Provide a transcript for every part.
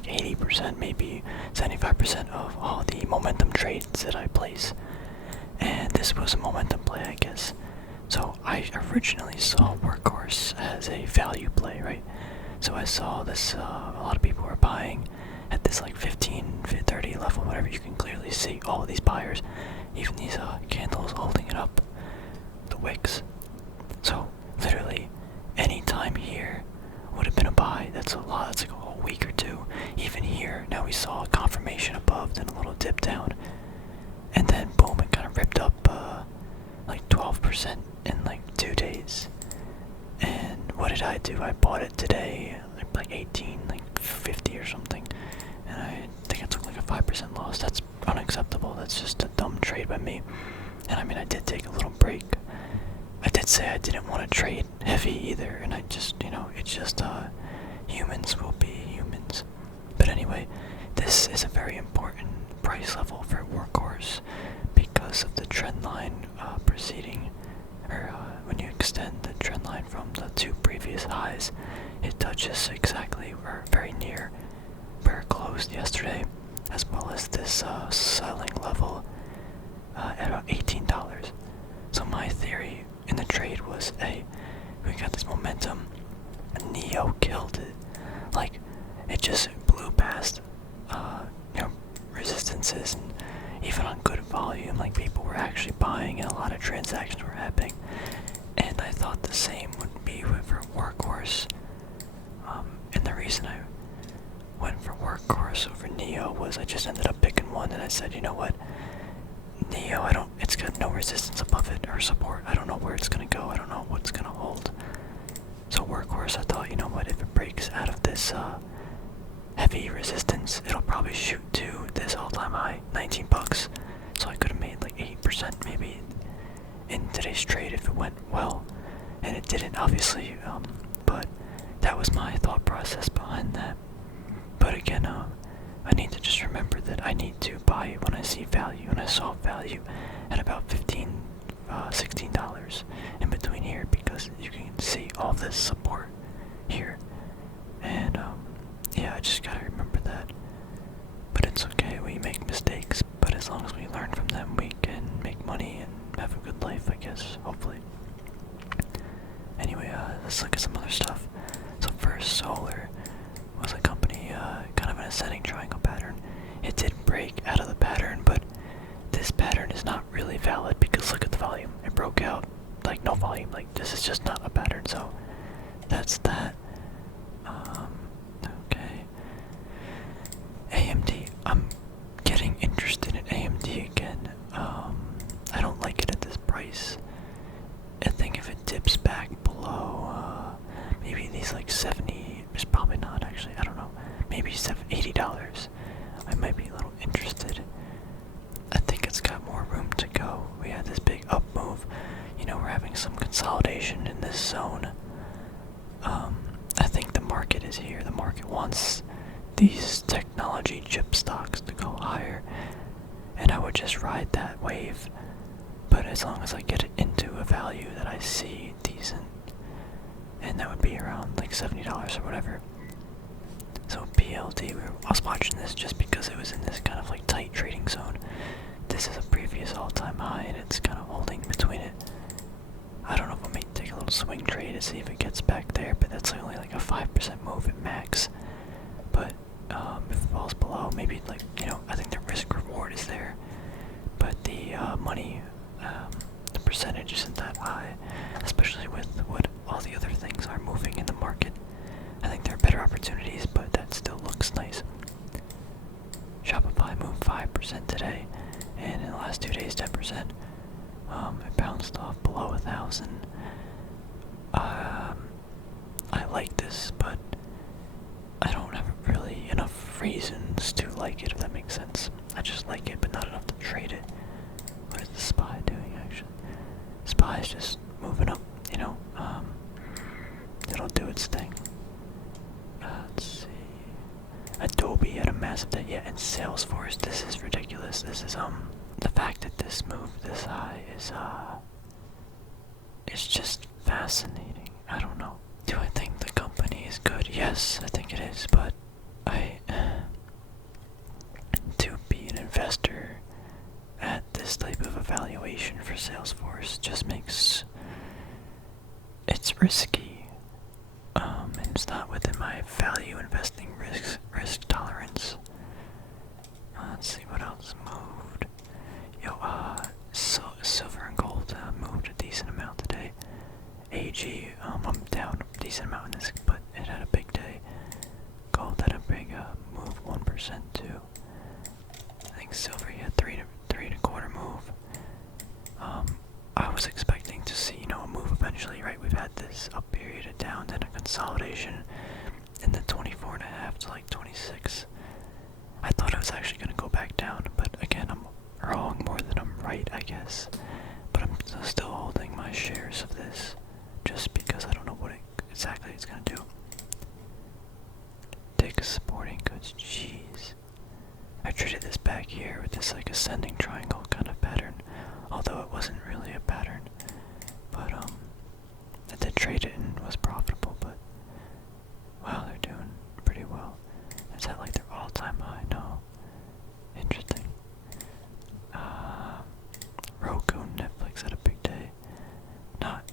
like 80%, maybe 75% of all the momentum trades that I place. And this was a momentum play, I guess. So I originally saw Workhorse as a value play, right? So I saw this, a lot of people were buying at this like 15, 30 level, whatever. You can clearly see all of these buyers, even these candles holding it up, the wicks. So literally any time here would have been a buy. That's a lot. That's like a whole week or two. Even here, now we saw a confirmation above, then a little dip down, and then boom, it kind of ripped up like 12% in like 2 days. And what did I do? I bought it today, like 18, like 50 or something, and I think I took like a 5% loss. That's unacceptable. That's just a dumb trade by me. And I mean, I did take a little break. I did say I didn't want to trade heavy either, and I just, it's just, humans will be humans. But anyway, this is a very important price level for Workhorse because of the trend line proceeding, or when you extend the trend line from the 2 previous highs, it touches exactly or very near where it closed yesterday, as well as this selling level at about $18. So my theory in the trade was, hey, we got this momentum, NIO killed it. Like, it just blew past, resistances, and even on good volume, like, people were actually buying and a lot of transactions were happening. And I thought the same would be for Workhorse. And the reason I went for Workhorse over NIO was I just ended up picking one, and I said, you know what, NIO, it's got no resistance above it or support. I don't know where it's gonna go. I don't know what's gonna hold. So Workhorse, I thought, you know what, if it breaks out of this heavy resistance, it'll probably shoot to this all-time high, $19. So I could have made like 8% maybe in today's trade if it went well, and it didn't, obviously. But that was my thought process behind that. But again, I need to just remember that I need to buy it when I see value, and I saw value at about $15, $16 in between here, because you can see all this support here. And yeah, I just gotta remember that. But it's okay, we make mistakes, but as long as we learn from them, we can make money and have a good life, I guess, hopefully. Anyway, let's look at some other stuff. So first, Solar was a company kind of an ascending triangle pattern. It did break out of the pattern, but this pattern is not really valid because look at the volume. It broke out, like no volume, like this is just not a pattern, so that's that. Okay. AMD, I'm getting interested in AMD again. I don't like it at this price. I think if it dips back below, maybe these like 70, it's probably not actually, I don't know, maybe $80, I might be a little interested. I think it's got more room to go. We had this big up move, we're having some consolidation in this zone. I think the market is here. The market wants these technology chip stocks to go higher, and I would just ride that wave. But as long as I get it into a value that I see decent, and that would be around like $70 or whatever. So PLD, I was watching this just because it was in this kind of like tight trading zone. This is a previous all-time high, and it's kind of holding between it. I don't know if I may take a little swing trade to see if it gets back there, but that's only like a 5% move at max. But if it falls below, maybe like, I think the risk reward is there, but the money, the percentage isn't that high, especially with what all the other things are moving in the market. I think there are better opportunities, but that still looks nice. Shopify moved 5% today, and in the last 2 days, 10%. It bounced off below 1,000. I like this, but I don't have really enough reasons to like it, if that makes sense. I just like it, but not enough to trade it. What is the SPY doing, actually? SPY is just moving up, it'll do its thing. Let's see. Adobe had a massive day, yeah, and Salesforce, this is ridiculous. This is, the fact that this moved this high is, it's just fascinating. I don't know. Do I think the company is good? Yes, I think it is, but valuation for Salesforce just makes it's risky. And it's not within my value investing risk tolerance. Let's see what else moved. Yo, silver and gold moved a decent amount today. AG, I'm down a decent amount in this, but it had a big day. Gold had a big move, 1% too. I think silver had three and a quarter move. I was expecting to see, a move eventually, right? We've had this up period, a down, then a consolidation in the 24.5 to like 26. I thought I was actually going to go back down, but again, I'm wrong more than I'm right, I guess. But I'm still holding my shares of this, just because I don't know what exactly it's going to do. Dick's Sporting Goods, jeez. I traded this back here with this like ascending triangle kind of pattern, although it wasn't really a pattern. But I did trade it and was profitable, but wow, they're doing pretty well. It's at like their all-time high, no. Interesting. Roku, Netflix had a big day. Not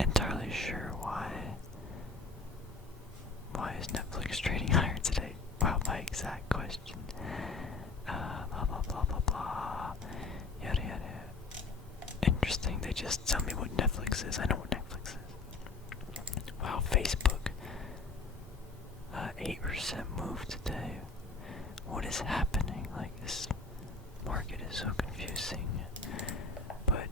entirely sure why. Why is Netflix trading higher today? Wow, my exact question. Blah blah blah blah blah. Yada yada. Interesting, they just tell me what Netflix is. I know what Netflix is. Wow, Facebook. 8% move today. What is happening? Like, this market is so confusing. But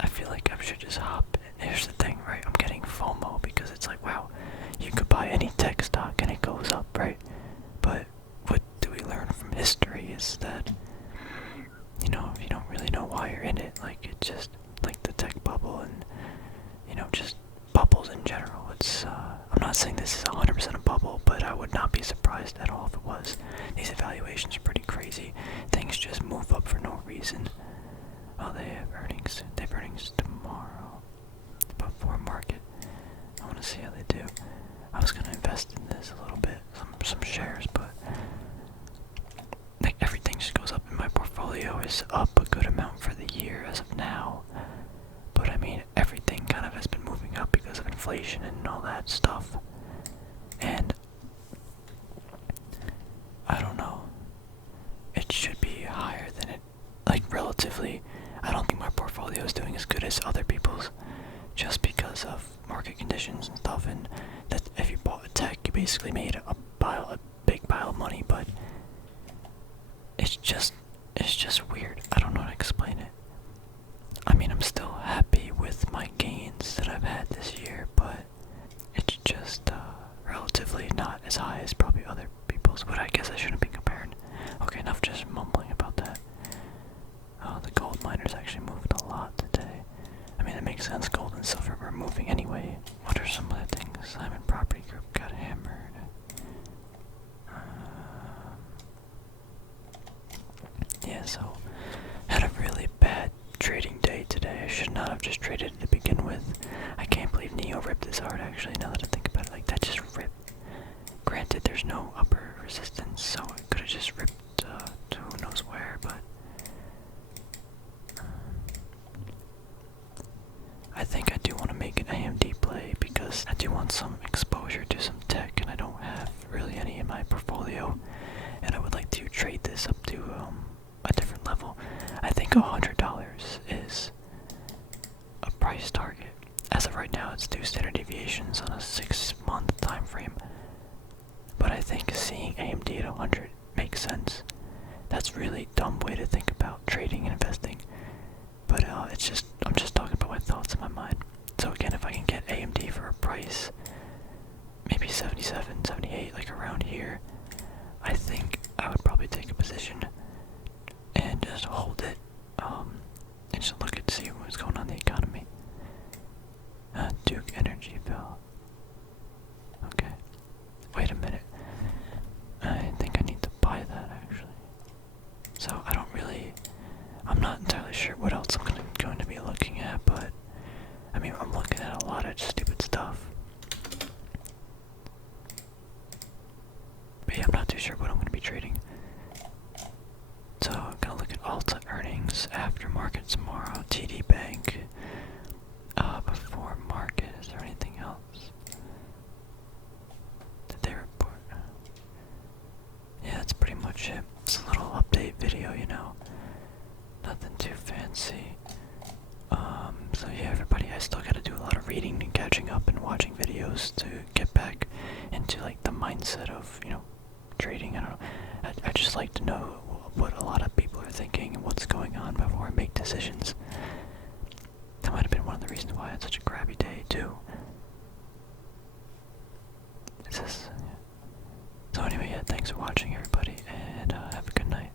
I feel like I should just hop. Here's the thing, right? I'm getting FOMO because it's like, wow, you could buy any tech stock and it goes up, right? But what do we learn from history is that, if you don't really know why you're in it, like, it's just like the tech bubble and, just bubbles in general. It's, I'm not saying this is 100% a bubble, but I would not be surprised at all if it was. These evaluations are pretty crazy. Things just move up for no reason. Oh, they have earnings. They have earnings tomorrow. Before market. I want to see how they do. I was going to invest in this a little bit, some shares, but like everything just goes up in my portfolio is up a good amount for the year as of now. But I mean, everything kind of has been moving up because of inflation and all that stuff. And I don't know. It should be higher than it, like, relatively. I don't think my portfolio is doing as good as other people's, just because of market conditions and stuff. And that if you bought a tech, you basically made a big pile of money. But it's just weird. I don't know how to explain it. I mean, I'm still happy with my gains that I've had this year, but it's just relatively not as high as probably other people's. But I guess I shouldn't be comparing. Okay, enough just mumbling about that. Oh, the gold miners actually moved a lot today. I mean, it makes sense. Gold and silver were moving anyway. What are some other things? Simon Property Group got hammered. Yeah, so had a really bad trading day today. I should not have just traded to begin with. I can't believe NIO ripped this hard, actually, now that I think about it. Like, that just ripped. Granted, there's no upper resistance, so it could have just ripped to who knows where, but I think I do want to make an AMD play because I do want some exposure to some tech, and I don't have really any in my portfolio, and I would like to trade this up to a different level. I think $100 is a price target. As of right now, it's 2 standard deviations on a 6-month time frame. But I think seeing AMD at 100 makes sense. That's really dumb way to think about trading and investing. But I'm just talking about my thoughts in my mind. So again, if I can get AMD for a price, maybe 77, 78, like around here, I think I would probably take a position and just hold it, and just look at see what's going on in the economy. Duke Energy fell. Okay. Wait a minute. I think I need to buy that actually. So I'm not entirely sure what else I'm going to be looking at, but I mean, I'm looking at a lot of stupid stuff. But yeah, I'm not too sure what I'm going to be trading. So I'm going to look at Alta earnings after market tomorrow. TD Bank. Before market, is there anything else? Did they report? Yeah, that's pretty much it. It's a little update video, you know. Nothing too fancy. So yeah, everybody, I still gotta do a lot of reading and catching up and watching videos to get back into like the mindset of, you know, trading. I don't know. I just like to know what a lot of people are thinking and what's going on before I make decisions. That might have been one of the reasons why I had such a crappy day too. It's just, yeah. So anyway, yeah, thanks for watching everybody, and have a good night.